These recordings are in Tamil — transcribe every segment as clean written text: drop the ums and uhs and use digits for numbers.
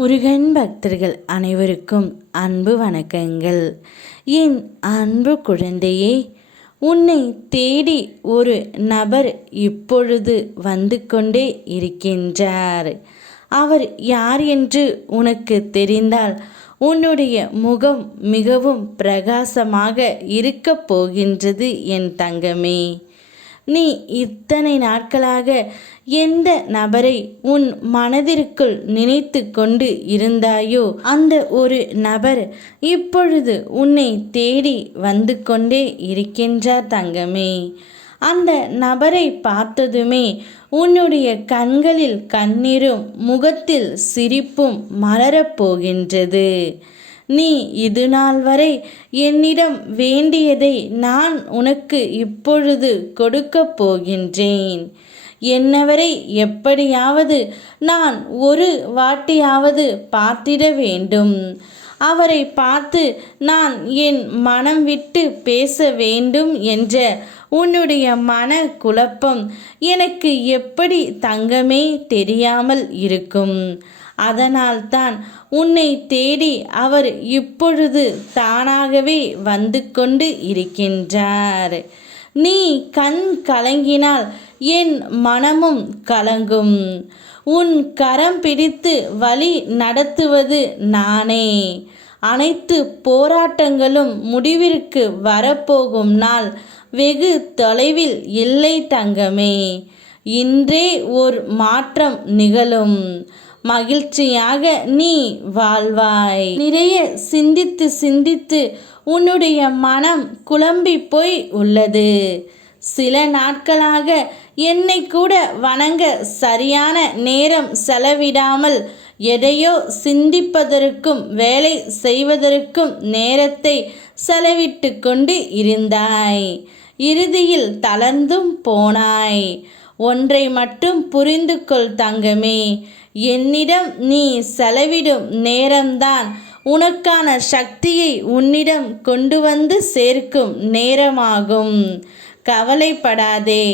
முருகன் பக்தர்கள் அனைவருக்கும் அன்பு வணக்கங்கள். என் அன்பு குழந்தையே, உன்னை தேடி ஒரு நபர் இப்பொழுது வந்து கொண்டே இருக்கின்றார். அவர் யார் என்று உனக்கு தெரிந்தால் உன்னுடைய முகம் மிகவும் பிரகாசமாக இருக்கப் போகின்றது என் தங்கமே. நீ இத்தனை நாட்களாக எந்த நபரை உன் மனதிற்குள் நினைத்து கொண்டு இருந்தாயோ அந்த ஒரு நபர் இப்பொழுது உன்னை தேடி வந்து கொண்டே இருக்கின்றார் தங்கமே. அந்த நபரை பார்த்ததுமே உன்னுடைய கண்களில் கண்ணீரும் முகத்தில் சிரிப்பும் மலரப் போகின்றது. நீ இது நாள் வரை என்னிடம் வேண்டியதை நான் உனக்கு இப்பொழுது கொடுக்கப் போகின்றேன். என்னவரை எப்படியாவது நான் ஒரு வாட்டியாவது பார்த்திட வேண்டும். அவரை பார்த்து நான் என் மனம் விட்டு பேச வேண்டும் என்ற உன்னுடைய மன குழப்பம் எனக்கு எப்படி தங்கமே தெரியாமல் இருக்கும். அதனால்தான் உன்னை தேடி அவர் இப்பொழுது தானாகவே வந்து கொண்டு இருக்கின்றார். நீ கண் கலங்கினால் என் மனமும் கலங்கும். உன் கரம் பிடித்து வழி நடத்துவது நானே. அனைத்து போராட்டங்களும் முடிவிற்கு வரப்போகும் நாள் வெகு தொலைவில் இல்லை தங்கமே. இன்றே ஒரு மாற்றம் நிகழும். மகிழ்ச்சியாக நீ வாழ்வாய். நிறைய சிந்தித்து சிந்தித்து உன்னுடைய மனம் குழம்பி போய் உள்ளது. சில நாட்களாக என்னை கூட வணங்க சரியான நேரம் செலவிடாமல் எதையோ சிந்திப்பதற்கும் வேலை செய்வதற்கும் நேரத்தை செலவிட்டு கொண்டு இருந்தாய். இறுதியில் தளர்ந்தும் போனாய். ஒன்றை மட்டும் புரிந்து கொள் தங்கமே. என்னிடம் நீ செலவிடும் நேரம்தான் உனக்கான சக்தியை உன்னிடம் கொண்டு வந்து சேர்க்கும் நேரமாகும். கவலைப்படாதே.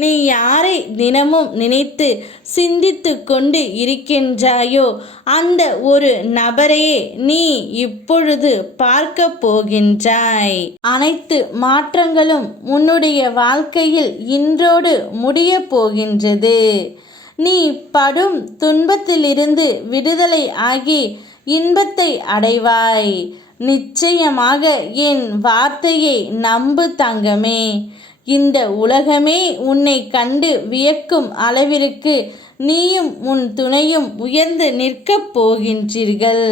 நீ யாரை தினமும் நினைத்து சிந்தித்து கொண்டு இருக்கின்றாயோ அந்த ஒரு நபரையே நீ இப்பொழுது பார்க்க போகின்றாய். அனைத்து மாற்றங்களும் உன்னுடைய வாழ்க்கையில் இன்றோடு முடிய போகின்றது. நீ படும் துன்பத்திலிருந்து விடுதலை ஆகி இன்பத்தை அடைவாய். நிச்சயமாக என் வார்த்தையை நம்பு தங்கமே. இந்த உலகமே உன்னை கண்டு வியக்கும் அளவிற்கு நீயும் உன் துணையும் உயர்ந்து நிற்கப் போகின்றீர்கள்.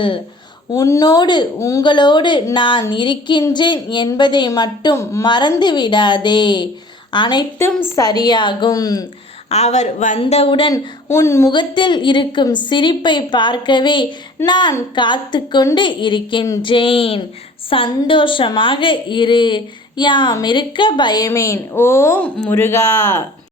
உங்களோடு நான் இருக்கின்றேன் என்பதை மட்டும் மறந்துவிடாதே. அனைத்தும் சரியாகும். அவர் வந்தவுடன் உன் முகத்தில் இருக்கும் சிரிப்பை பார்க்கவே நான் காத்து கொண்டு இருக்கின்றேன். சந்தோஷமாக இரு. யாம் இருக்க பயமேன். ஓம் முருகா.